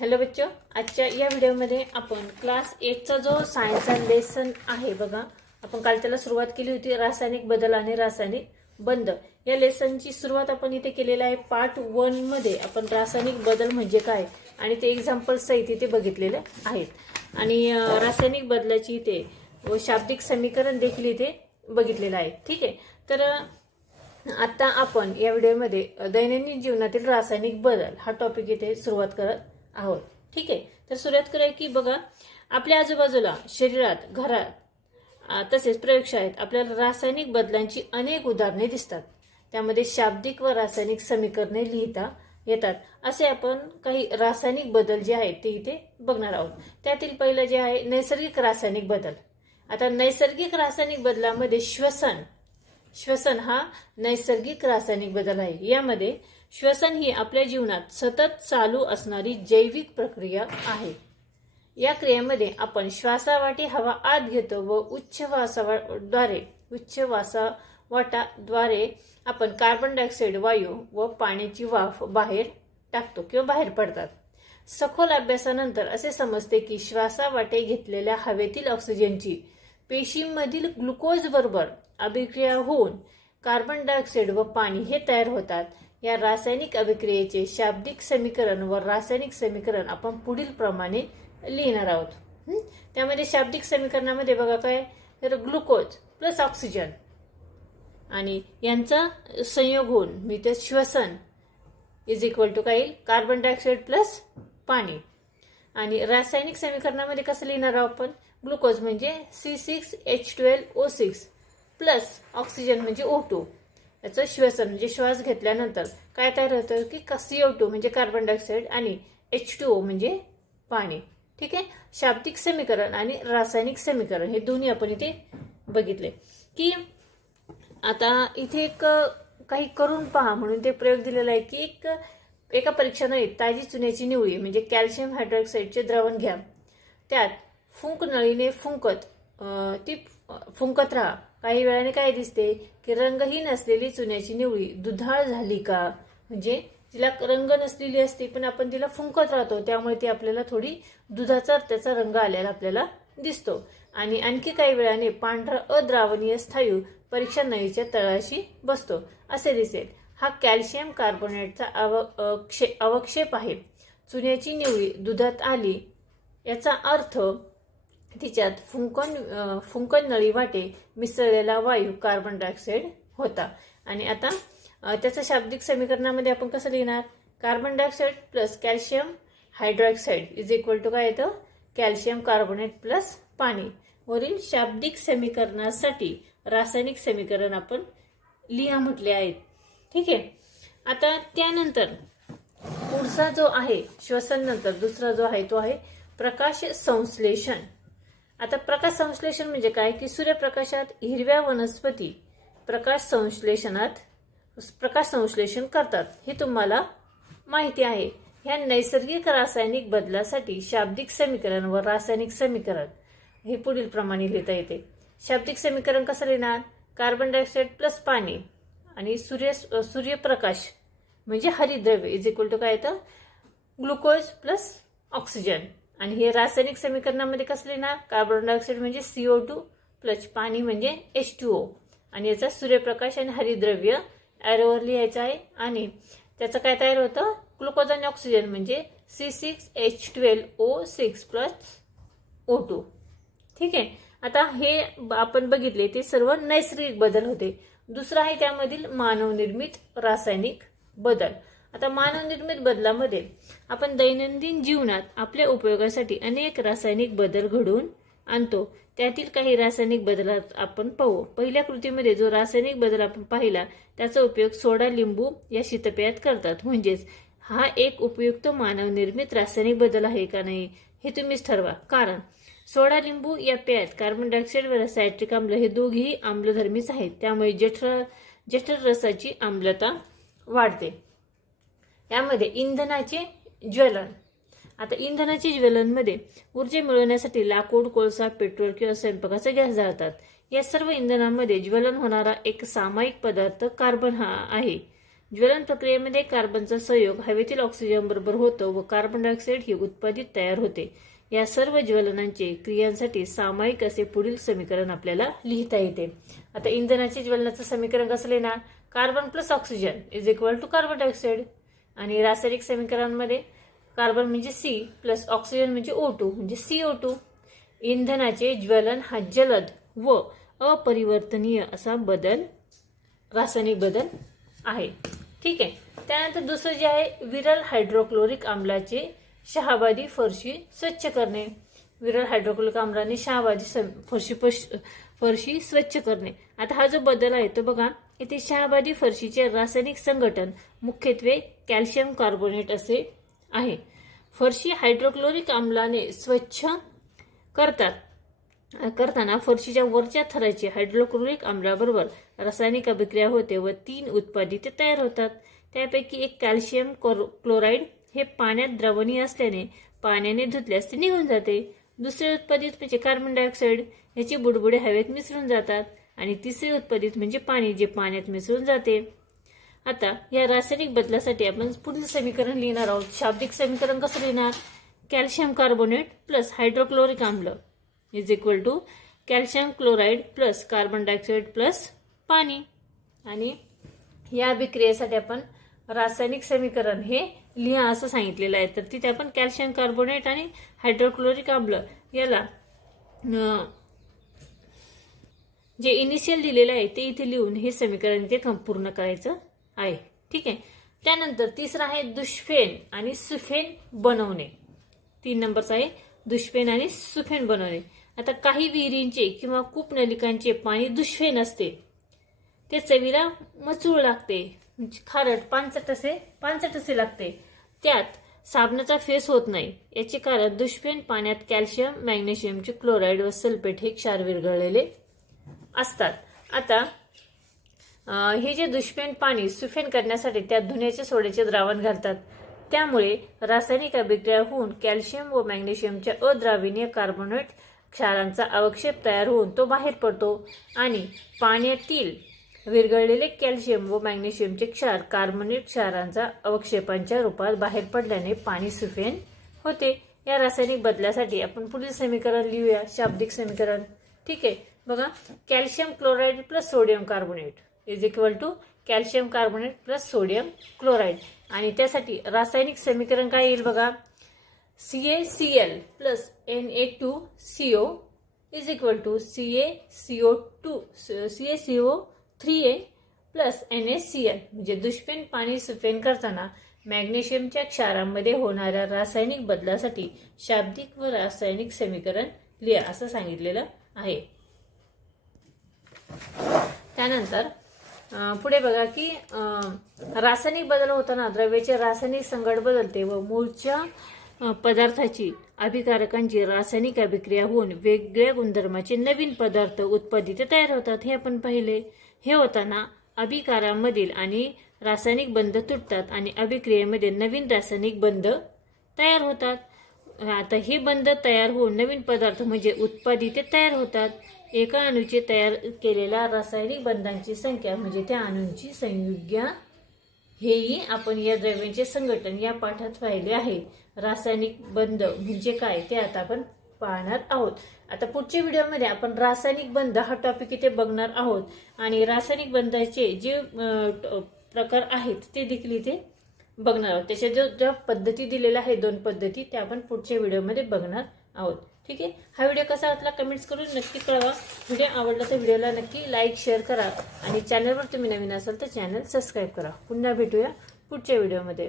Hello बच्चों, आजच्या या व्हिडिओमध्ये आपण क्लास 8 चा जो सायन्सचा लेसन आहे बघा, आपण काल त्याला सुरुवात केली होती रासायनिक बदल आणि रासायनिक बंध। या लेसनची सुरुवात आपण इथे केलेला आहे। पार्ट 1 मध्ये आपण रासायनिक बदल म्हणजे काय आणि ते एक्झाम्पल सहित इथे बघितलेले आहेत आणि रासायनिक बदलाची इथे व शाब्दिक समीकरण देखील इथे बघितलेलं आहे। ठीक आहे, तर आता आपण या व्हिडिओमध्ये दैनंदिन जीवनातील रासायनिक बदल हा टॉपिक इथे सुरुवात करत आहोत। ठीक आहे, तर सुरुवात करूया की बघा, आपल्या आजूबाजूला शरीरात, घरात तसेच प्रयोगशाळेत आपल्याला रासायनिक बदलांची अनेक उदाहरणे दिसतात। त्यामध्ये शाब्दिक व रासायनिक समीकरणे लिहिता येतात। असे आपण काही रासायनिक बदल जे आहेत ते इथे बघणार आहोत। त्यातील पहिलं जे आहे नैसर्गिक रासायनिक बदल। आता नैसर्गिक रासायनिक बदलामध्ये श्वसन हा नैसर्गिक रासायनिक बदल आहे। यामध्ये श्वसन ही आपल्या जीवनात सतत चालू असणारी जैविक प्रक्रिया आहे। या क्रियेमध्ये आपण श्वासावाटे हवा आत घेतो व उच्छवासावाटाद्वारे आपण कार्बन डायऑक्साइड वायू व पाण्याची वाफ बाहेर टाकतो किंवा बाहेर पडतात। सखोल अभ्यासानंतर असे समजते की श्वासावाटे घेतलेल्या हवेतील ऑक्सिजनची पेशींमधील ग्लुकोज बरोबर अभिक्रिया होऊन कार्बन डायऑक्साइड व पाणी हे तयार होतात। या रासायनिक अभिक्रियेचे शाब्दिक समीकरण व रासायनिक समीकरण आपण पुढील प्रमाणे लिहिणार आहोत। त्यामध्ये शाब्दिक समीकरणामध्ये बघा काय, तर ग्लुकोज प्लस ऑक्सिजन आणि यांचा संयोग होऊन मिळते श्वसन इज इक्वल टू काय, कार्बन डायऑक्साइड प्लस पाणी। आणि रासायनिक समीकरणामध्ये कसं लिहिणार आहोत आपण, ग्लुकोज म्हणजे C6H12O6 प्लस ऑक्सिजन म्हणजे O2, याचं श्वसन म्हणजे श्वास घेतल्यानंतर काय तयार होतं की CO2 म्हणजे कार्बन डायऑक्साइड आणि H2O म्हणजे पाणी। ठीक आहे, शाब्दिक समीकरण आणि रासायनिक समीकरण हे दोन्ही आपण इथे बघितले की आता इथे एक काही करून पहा म्हणून ते प्रयोग दिलेला आहे की एका परीक्षानळीत ताजी चुन्याची निवळी म्हणजे कॅल्शियम हायड्रॉक्साईडचे द्रावण घ्या, त्यात फुंक नळीने फुंकत राहा। काही वेळाने काय दिसते की रंगहीन असलेली चुन्याची निवळी दुधाळ झाली का, म्हणजे तिला रंग नसलेली असते पण आपण तिला फुंकत राहतो त्यामुळे ती आपल्याला थोडी दुधाचा त्याचा रंग आलेला आपल्याला दिसतो। आणि आणखी काही वेळाने पांढरा अद्रावणीय स्थायू परीक्षा नळीच्या तळाशी बसतो असे दिसेल। हा कॅल्शियम कार्बोनेटचा अवक्षेप आहे। चुन्याची निवळी दुधात आली याचा अर्थ तिच्यात फुंकन नळी वाटे मिसळलेला वायू कार्बन डायऑक्साइड होता। आणि आता त्याच्या शाब्दिक समीकरणामध्ये आपण कसं लिहिणार, carbon dioxide plus calcium hydroxide is equal to काय येतं, कॅल्शियम कार्बोनेट प्लस पाणी। वरील शाब्दिक समीकरणासाठी रासायनिक समीकरण आपण लिहा म्हटले आहेत। ठीक आहे, आता त्यानंतर पुढचा जो आहे श्वसन नंतर दुसरा जो आहे तो आहे प्रकाश संश्लेषण। आता प्रकाश संश्लेषण म्हणजे काय की सूर्यप्रकाशात हिरव्या वनस्पती प्रकाश संश्लेषण करतात हे तुम्हाला माहिती आहे। ह्या नैसर्गिक रासायनिक बदलासाठी शाब्दिक समीकरण व रासायनिक समीकरण हे पुढील प्रमाणे लिहिता येते। शाब्दिक समीकरण कसं लिहिणार, कार्बन डायऑक्साइड प्लस पाणी आणि सूर्यप्रकाश म्हणजे हरितद्रव्य इज इक्वल टू काय येतं, ग्लुकोज प्लस ऑक्सिजन। आणि हे रासायनिक समीकरणामध्ये कसं लिहिणार, कार्बन डायऑक्साइड म्हणजे CO2 प्लस पाणी म्हणजे H2O आणि याचा सूर्यप्रकाश आणि हरितद्रव्य एरोवर लिहायचा आहे। आणि त्याचं काय तयार होतं, ग्लुकोज आणि ऑक्सिजन म्हणजे C6H12O6 प्लस O2। ठीक आहे, आता हे आपण बघितले ते सर्व नैसर्गिक बदल होते। दुसरा आहे त्यामधील मानवनिर्मित रासायनिक बदल। आता मानवनिर्मित बदलामध्ये आपण दैनंदिन जीवनात आपल्या उपयोगासाठी अनेक रासायनिक बदल घडवून आणतो। त्यातील काही रासायनिक बदलात आपण पाहू। पहिल्या कृतीमध्ये जो रासायनिक बदल आपण पाहिला त्याचा उपयोग सोडा लिंबू या शीतपेयात करतात, म्हणजेच हा एक उपयुक्त मानवनिर्मित रासायनिक बदल आहे का नाही हे तुम्हीच ठरवा। कारण सोडा लिंबू या पेयात कार्बन डायऑक्साइड व सायट्रिक आम्ल हे दोघेही आम्लधर्मीच आहेत, त्यामुळे जठर रसाची आम्लता वाढते। यामध्ये इंधनाचे ज्वलन। आता इंधनाचे ज्वलनमध्ये ऊर्जा मिळवण्यासाठी लाकूड, कोळसा, पेट्रोल किंवा स्वयंपाकाचा गॅस जाळतात। या सर्व इंधनांमध्ये ज्वलन होणारा एक सामायिक पदार्थ कार्बन हा आहे। ज्वलन प्रक्रियेमध्ये कार्बनचा संयोग हवेतील ऑक्सिजन बरोबर होतो व कार्बन डायऑक्साईड ही उत्पादित तयार होते। या सर्व ज्वलनांचे क्रियांसाठी सामायिक असे पुढील समीकरण आपल्याला लिहिता येते। आता इंधनाचे ज्वलनाचं समीकरण कसं लिहिणार? Carbon plus oxygen is equal to carbon dioxide. आणि रासायनिक समीकरणामध्ये कार्बन म्हणजे C प्लस ऑक्सिजन म्हणजे O2 म्हणजे CO2। इंधनाचे ज्वलन हा जलद व अपरिवर्तनीय असा बदल, रासायनिक बदल आहे। ठीक आहे। त्यानंतर दुसरं जे आहे विरल हायड्रोक्लोरिक आम्लाचे शहाबादी फरशी स्वच्छ करणे। विरल हायड्रोक्लोरिक आम्लाने शहाबादी फरशी स्वच्छ करणे। आता हा जो बदल आहे तो बघा, इथे शहाबादी फरशीचे रासायनिक संघटन मुख्यत्वे कॅल्शियम कार्बोनेट असे आहे। फरशी हायड्रोक्लोरिक आम्लाने स्वच्छ करताना फरशीच्या वरच्या थराची हायड्रोक्लोरिक आम्लाबरोबर रासायनिक अभिक्रिया होते व 3 उत्पादिते तयार होतात। त्यापैकी एक कॅल्शियम क्लोराईड हे पाण्यात द्रवणीय असल्याने पाण्याने धुतल्यास ते निघून जाते। दुसरे उत्पादित म्हणजे कार्बन डायऑक्साईड, याची बुडबुडे हवेत मिसळून जातात। आणि तिसरे उत्पादित म्हणजे पाणी, जे पाण्यात मिसळून जाते। आता या रासायनिक बदलासाठी आपण पुढील समीकरण लिहिणार आहोत। शाब्दिक समीकरण कसं लिहिणार? कॅल्शियम कार्बोनेट प्लस हायड्रोक्लोरिक आम्ल is equal to calcium chloride plus carbon dioxide plus पाणी। आणि या अभिक्रियेसाठी आपण रासायनिक समीकरण हे लिहा असं सांगितलेलं आहे। तर तिथे आपण कॅल्शियम कार्बोनेट आणि हायड्रोक्लोरिक आम्ल याला जे इनिशियल दिलेलं आहे ते इथे लिहून हे समीकरण इथे पूर्ण करायचं आहे। ठीक आहे। त्यानंतर तिसरं आहे दुष्फेन आणि सुफेन बनवणे। 3 नंबरचा आहे दुष्फेन आणि सुफेन बनवणे। आता काही विहिरींचे किंवा कूपनलिकांचे पाणी दुष्फेन असते, ते चवीला मचूळ लागते, खारट पानसट असे लागते, त्यात साबणाचा फेस होत नाही। याचे कारण दुष्फेन पाण्यात कॅल्शियम, मॅग्नेशियमचे क्लोराईड व सल्फेट हे क्षार विरघळलेले असतात। आता हे जे दुष्फेन पाणी सुफेन करण्यासाठी त्यात धुण्याचे सोड्याचे द्रावण घालतात, त्यामुळे रासायनिक अभिक्रिया होऊन कॅल्शियम व मॅग्नेशियमच्या अद्रावणीय कार्बोनेट क्षारांचा अवक्षेप तयार होऊन तो बाहेर पडतो आणि पाण्यातील विरघळलेले कॅल्शियम व मॅग्नेशियमचे क्षार कार्बोनेट क्षारांचा अवक्षेपांच्या रूपात बाहेर पडल्याने पाणी सुफेन होते। या रासायनिक बदलासाठी आपण पुढील समीकरण लिहूया, शाब्दिक समीकरण। ठीक आहे। बघा, calcium chloride plus sodium carbonate is equal to calcium carbonate plus sodium chloride. आणि त्यासाठी रासायनिक समीकरण काय येईल बघा, CaCl plus Na2CO is equal to CaCO3A plus NaCl। म्हणजे दुष्फेन पाणी सुफेन करताना मॅग्नेशियमच्या क्षारांमध्ये होणाऱ्या रासायनिक बदलासाठी शाब्दिक व रासायनिक समीकरण लिहा असं सांगितलेलं आहे। त्यानंतर पुढे बघा की रासायनिक बदल होताना द्रव्याचे रासायनिक संघट बदलते व मूळच्या पदार्थाची अभिकारकांची रासायनिक अभिक्रिया होऊन वेगळ्या गुणधर्माचे नवीन पदार्थ उत्पादित तयार होतात, हे आपण पाहिले। हे होताना अभिकारांमधील आणि रासायनिक बंध तुटतात आणि अभिक्रियेमध्ये नवीन रासायनिक बंध तयार होतात। आता हे बंध तयार होऊन नवीन पदार्थ म्हणजे उत्पादिते तयार होतात। एका अणूचे तयार केलेल्या रासायनिक बंधांची संख्या म्हणजे त्या अणूंची संयुग्या, हेही आपण या द्रव्यांचे संघटन या पाठात पाहिले आहे। रासायनिक बंध म्हणजे काय ते आता आपण पाहणार आहोत। आता पुढच्या व्हिडिओमध्ये आपण रासायनिक बंध हा टॉपिक इथे बघणार आहोत आणि रासायनिक बंधाचे जे प्रकार आहेत ते देखील इथे बघणार आहोत। त्याच्या ज्या पद्धती दिलेल्या आहेत 2 पद्धती, त्या आपण पुढच्या व्हिडिओमध्ये बघणार आहोत। ठीक आहे। हा व्हिडिओ कसा वाटला कमेंट्स करून नक्की कळवा। व्हिडिओ आवडला तर व्हिडिओला नक्की लाईक शेअर करा आणि चॅनलवर तुम्ही नवीन असाल तर चॅनल सबस्क्राईब करा। पुन्हा भेटूया पुढच्या व्हिडिओमध्ये।